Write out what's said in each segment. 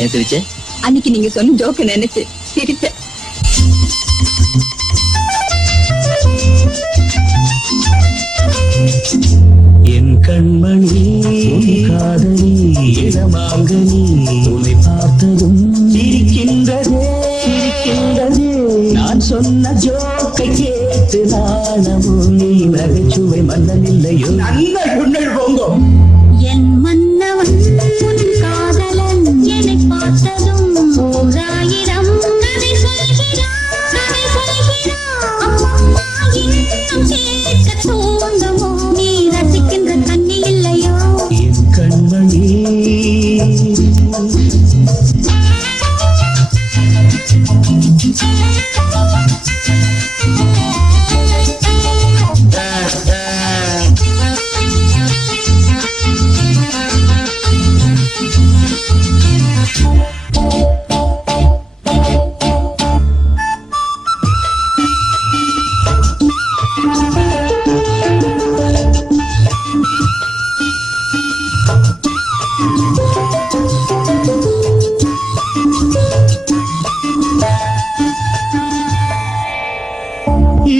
ஏன் சிரிச்ச? அன்னைக்கு நீங்க சொன்ன ஜோக்க நினைச்சு சிரிச்ச. என் கண்மணி காதலி இடமாங்கனி உன்னை பார்த்ததும் சிரிக்கின்றதே சிரிக்கின்றதே. நான் சொன்ன ஜோக்கை கேட்டு நாணமும் நீ நகைச்சுவை மன்னனில்லையோ. நல்ல குண்டல் போங்கோ. என் மன்னவன் உன் காதலன் என்னை பார்த்ததும் ஓராயிரம் கதை சொல்கிறான் கதை சொல்கிறான். அம்மம்மா இன்னும் கேட்க தூண்டுமோ நீ ரசிக்கின்ற கண்ணி இல்லையோ. என் கண்மணி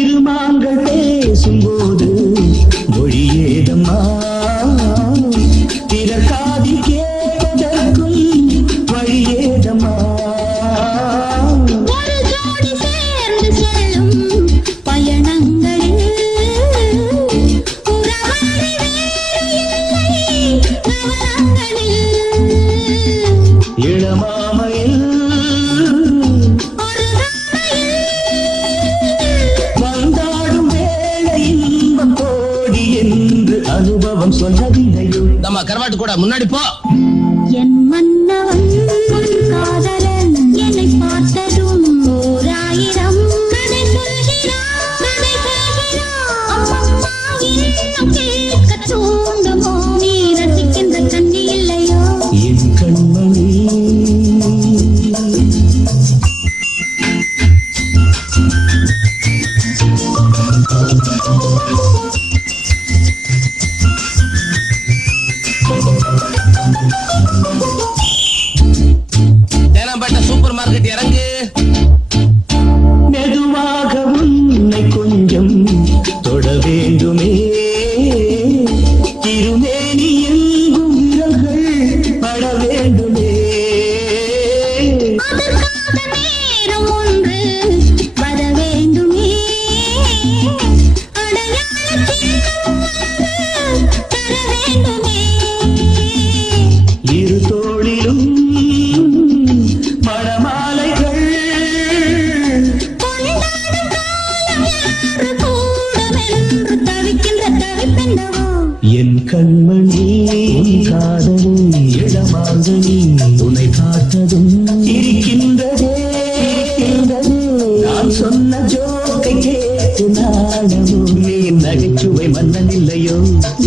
இருமாங்கள் பேசும்போது மொழியேதம்மா திறக்காதி கேட்பதற்கும் வழியேதம்மா. ஒரு ஜோடி சேர்ந்து செல்லும் பயணங்களில் உறவாடி வேறு இல்லை கவனங்களில். இளமாமையில் ஒரு ராமையில் வந்தாடும் வேளை இன்பம் கோடி என்று அனுபவம் சொன்னதில்லையோ. நம்ம கரவாட்டு கூட முன்னாடி போ. என் மன்னவன் உன் காதலன் என்னை பார்த்ததும் ஓராயிரம் கதை சொல்கிறான் கதை சொல்கிறான். அம்மம்மா இன்னும் கேட்க தூண்டுமோ நீ ரசிக்கின்ற கண்ணி இல்லையோ. என் கண்மணி தேனாம்பேட்டை சூப்பர் மார்க்கெட் இறங்கு. மெதுவாக உன்னை கொஞ்சம் தொட வேண்டுமே. திருமேனி எங்கும் விரல்கள் பட வேண்டுமே. அதற்காக நேரம் ஒன்று வர வேண்டுமே. அடையாள சின்னம் ஒன்று தர வேண்டுமே. இரு தோளிலும் மணமாலைகள் கொண்டாடும் காலம் யாரு கூடமென்று தவிக்கின்ற தவிப்பென்னவோ. என் கண்மணி உன் காதலி இடமாங்கனி உன்னை பார்த்ததும் இருக்கின்றதே இருக்கின்றதே. நான் சொன்ன ஜோக்கை கேட்டு நாணமும் நீ நகைச்சுவை மன்னனில்லையோ.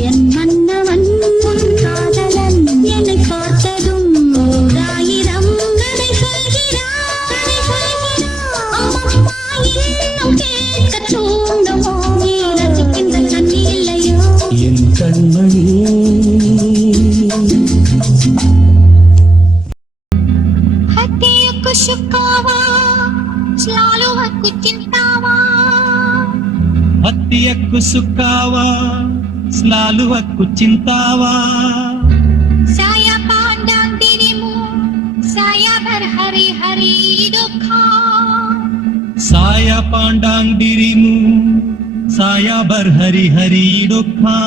என் மன்னவன் உன் காதலன் என்னை பார்த்ததும் ஓராயிரம் கதை சொல்கிறான் கதை சொல்கிறான். அம்மம்மா இன்னும் கேட்க தூண்டுமோ நீ ரசிக்கின்ற கண்ணி இல்லையோ. என் கண்மணி Hati aku sukawa, selalu aku cintawa. Hati aku sukawa, selalu aku cintawa. Saya pandang dirimu, saya berhari-hari duka. Saya pandang dirimu, saya berhari-hari duka.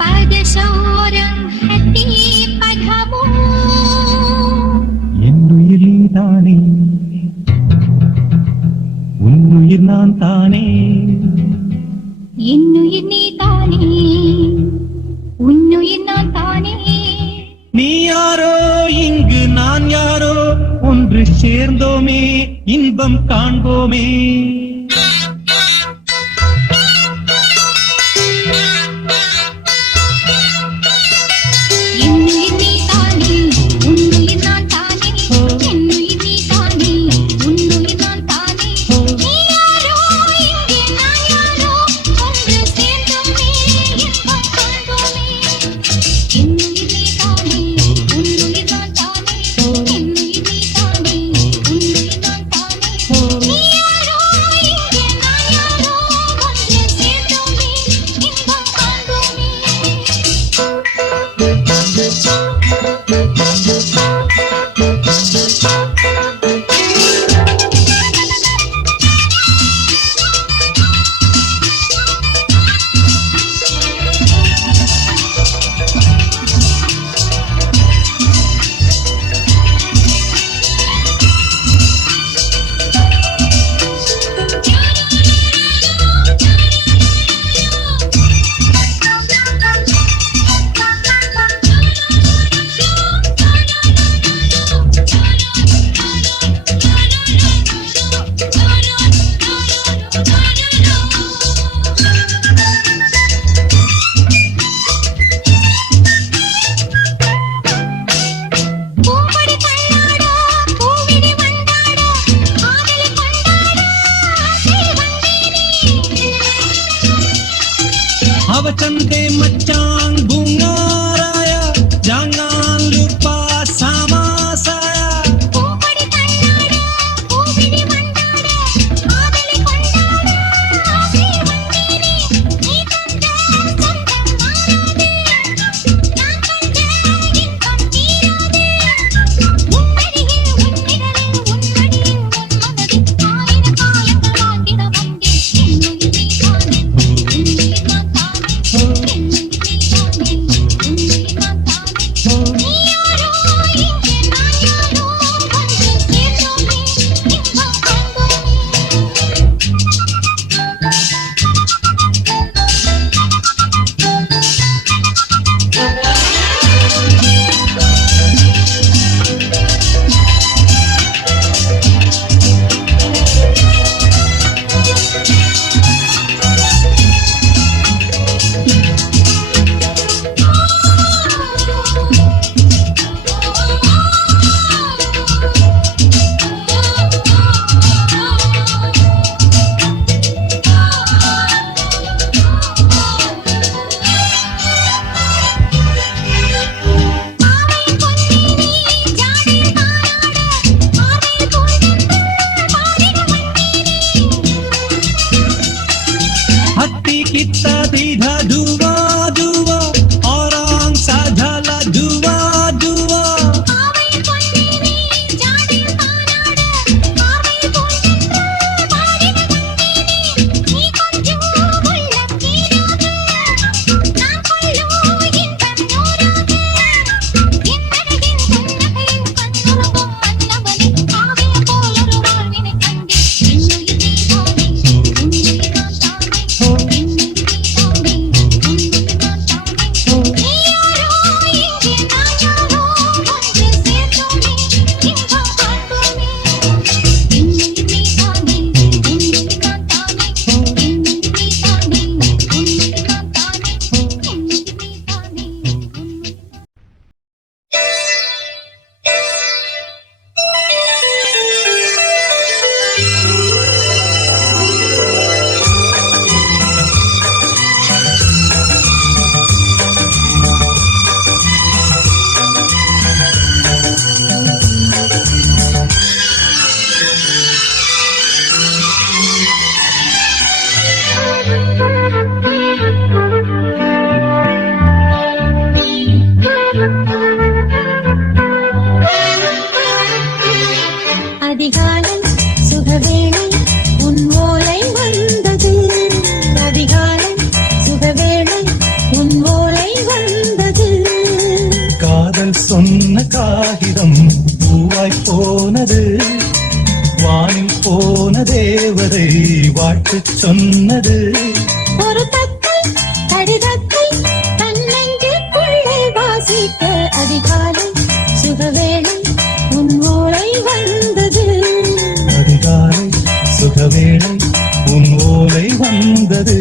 Pada seorang hati padamu. என்னுயிர் நீதானே, உன்னுயிர் நான் தானே. என்னுயிர் நீதானே, உன்னுயிர் நான் தானே. நீ யாரோ இங்கு நான் யாரோ, ஒன்று சேர்ந்தோமே இன்பம் காண்போமே. என்னுயிர் நீதானே, உன்னுயிர் நான் தானே. என்னுயிர் நீதானே, உன்னுயிர் நான் தானே. நீ யாரோ இங்கு நான் யாரோ, ஒன்று சேர்ந்தோமே இன்பம் காண்போமே. என்னுயிர் நீதானே, உன்னுயிர் நான் தானே. அவச்சந்தே மச்சான் bungaraya jangan lupa sama saya பூப்படி தள்ளாட பூவிழி வண்டாட ஆதலை கொண்டாட ஆசை வந்தேனே நீ தந்த சொந்தம் மாறாதே நான் கண்ட இன்பம் தீராதே உன்னடியில் உன்னிடலில் உன்னடியில் உன் மனதில் ஆயிரம் காலங்கள் வாழ்ந்திட வந்தேன் என்னுயிர் நீதானே உன்னுயிர் நான் தானே என்னுயிர் நீதானே உன்னுயிர் நான் தானே நீ யாரோ இங்கே நான் யாரோ வந்து சேர்ந்தோமே இன்பம் காண்போமே ஆவையின் பொன்னேனி ஜாடையில் தானாட ஆவையில் போய்வென்று பாடிட வந்தேனே hati kita tidak dua-dua orang sajalah dua-dua ஆவையின் பொன்னேனி ஜாடையில் தானாட ஆவையில் போய்வென்று பாடிட வந்தேனே நீ கொஞ்சம் உள்ளம் தீராக நான் கொள்ளும் இன்பம் நூறாக என்னழகின் புன்னகையில் கண்ணுறங்கும் மன்னவனே ஆவிய போலொரு வாழ்வினை கண்டேன் என்னுயிர் நீதானே உன்னுயிர் நான் தானே என்னுயிர் நீதானே உன்னுயிர் நான் தானே நீ யாரோ இங்கே நான் யாரோ ஒன்று சேர்ந்தோமே இன்பம் காண்போமே என்னுயிர் நீதானே உன்னுயிர் நான் தானே என்னுயிர் நீதானே உன்னுயிர் நான் தானே என்னுயிர் நீதானே உன்னுயிர் அதிகாலை சுகவேளை உன் ஓலை வந்தது அதிகாலை சுகவேளை உன் ஓலை வந்தது காதல் சொன்ன காகிதம் பூவாய் போனது வானில் போன தேவதை வாழ்த்து சொன்னது ஒரு தத்தை கடிதத்தை தன்னெஞ்சிற்குள்ளே வாசிக்க அதிகாலை சுகவேளை உன் ஓலை வந்தது அதிகாலை சுகவேளை உன் ஓலை வந்தது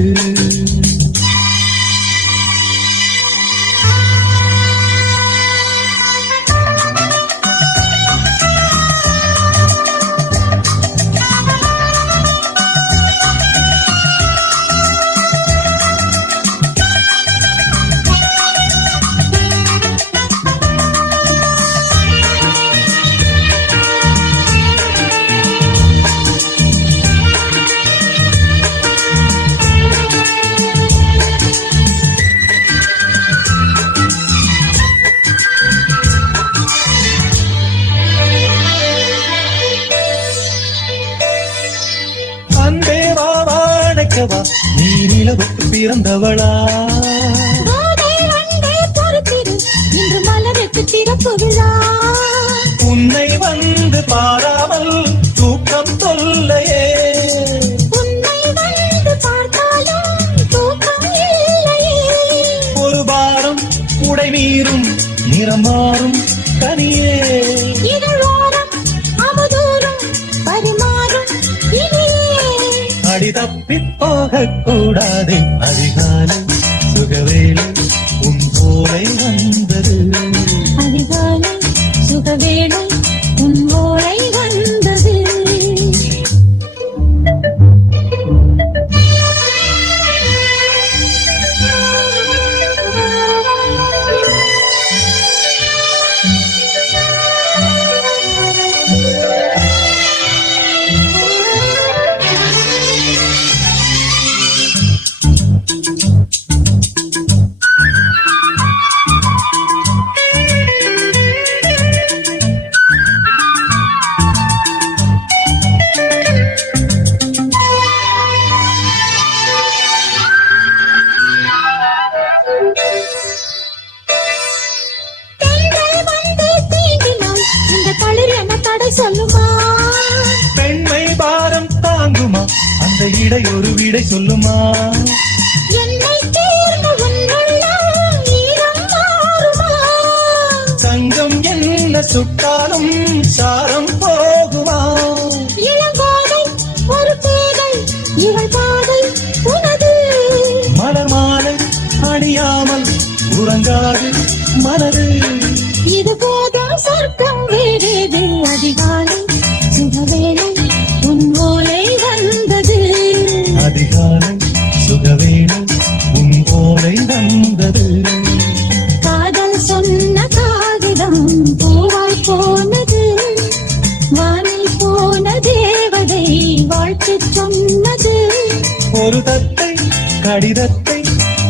அன்பே வா வாழைக்கவா நீ நிலவுக்கு பிறந்தவளா கோதை வந்தே பொறுத்திரு இன்று மலருக்கு திறப்பு விழா உன்னை வந்து பாராமல் தூக்கம் தொல்லையே உன்னை வந்து பார்த்தாலும் தூக்கம் இல்லையே ஒரு வாரம் உடை மீறும் நிறம் மாறும் கனியே இதழோரம் அமுதூரும் பரிமாறும் இனியே அடி தப்பிப் போகக் கூடாதே அதிகாலை சுகவேளை உன் போலை வந்தது அதிகாலை சுகவேளை உன் ஓலை வந்தது ஒரு விடை சொல்லுமா என்னை தேர்ந்த உன்னுள்ளம் ஈரம் மாறுமா சங்கம் என்ன சுட்டாலும் சாரம் போகுமா இளங்கோதை ஒரு பேதை இவள் பாதை உனது மலர் மாலை அணியாமல் உறங்காது மனது இது போதும் சொர்க்கம் வேறேது அதிகாலை சுகவேளை உன் ஓலை வந்தது அதிகாலை சுகவேளை உன் போலை வந்தது காதல் சொன்ன காகிதம் பூவாய் போனது வானில் போன தேவதை வாழ்த்து சொன்னது ஒரு தத்தை கடிதத்தை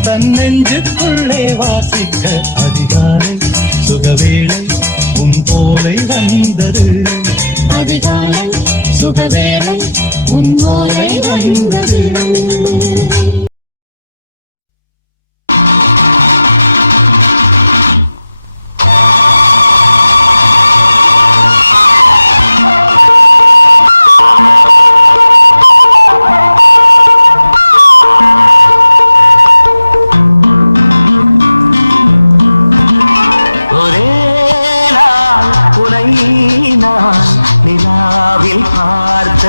தன் நெஞ்சுக்குள்ளே வாசிக்க அதிகாலை சுகவேளை உன் போலை வந்தது அதிகாலை சுகவேளை உன் ஓலை வந்தது ஒரே நாள் உனை நான் நிலாவில் பார்த்த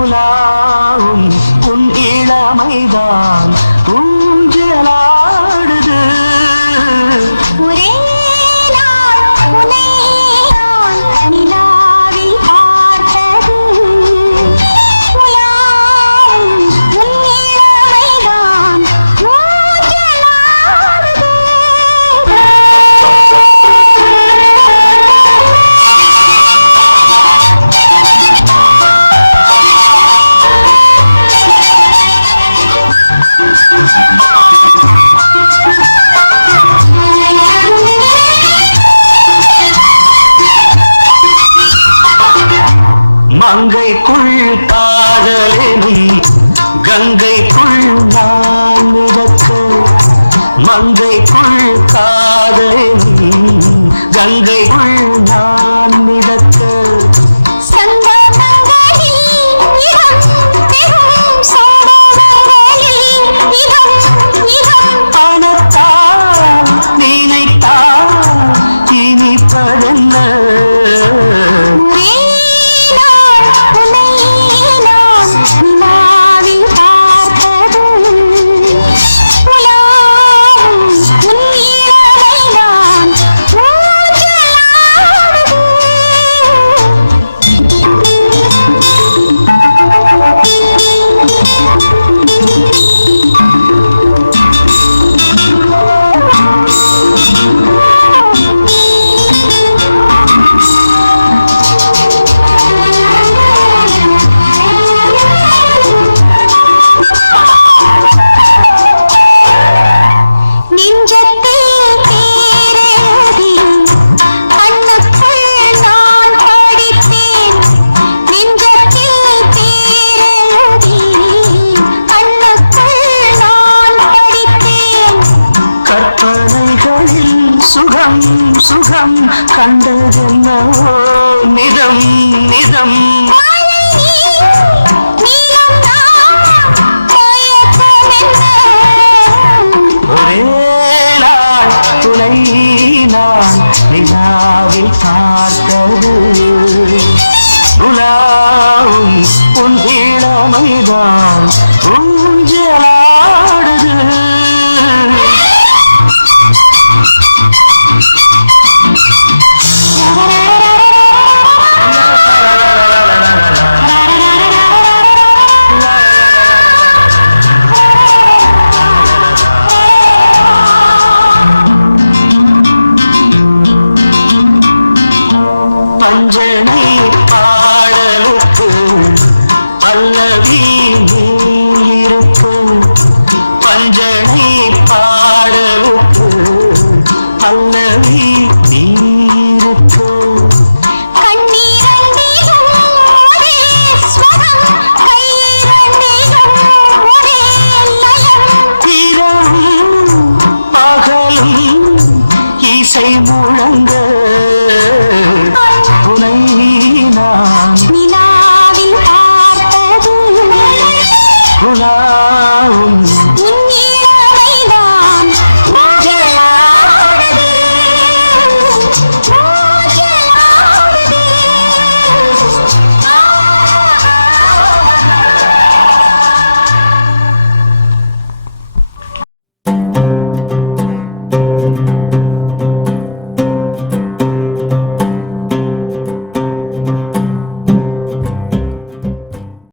உலாவும் உன் இளமைதான் ஊஞ்சலாடுது ஒரே நாள் உன்னை நான் நிலாவில் பார்த்தது உலாவும் உன் இளமைதான் ஊஞ்சலாடுது மங்கைக்குள் காதலெனும் கங்கைக்குள் நான் மிதக்க மங்கைக்குள் காதலெனும் கங்கைக்குள் நான் மிதக்க பணத்தால் நினைத்தால் இனிப்பதென்ன சுகம் சுகம் கண்டதென்னவோ நிதம் நிதம் ஒரே நாள் துணை நான் நிலாவில் பார்த்தது உலாவும் உன் இளமைதான் ஊஞ்சலாடுது பஞ்சனை பாடலுக்கு பல்லவி நீ இருக்கு பஞ்சனை பாடலுக்கு பல்லவி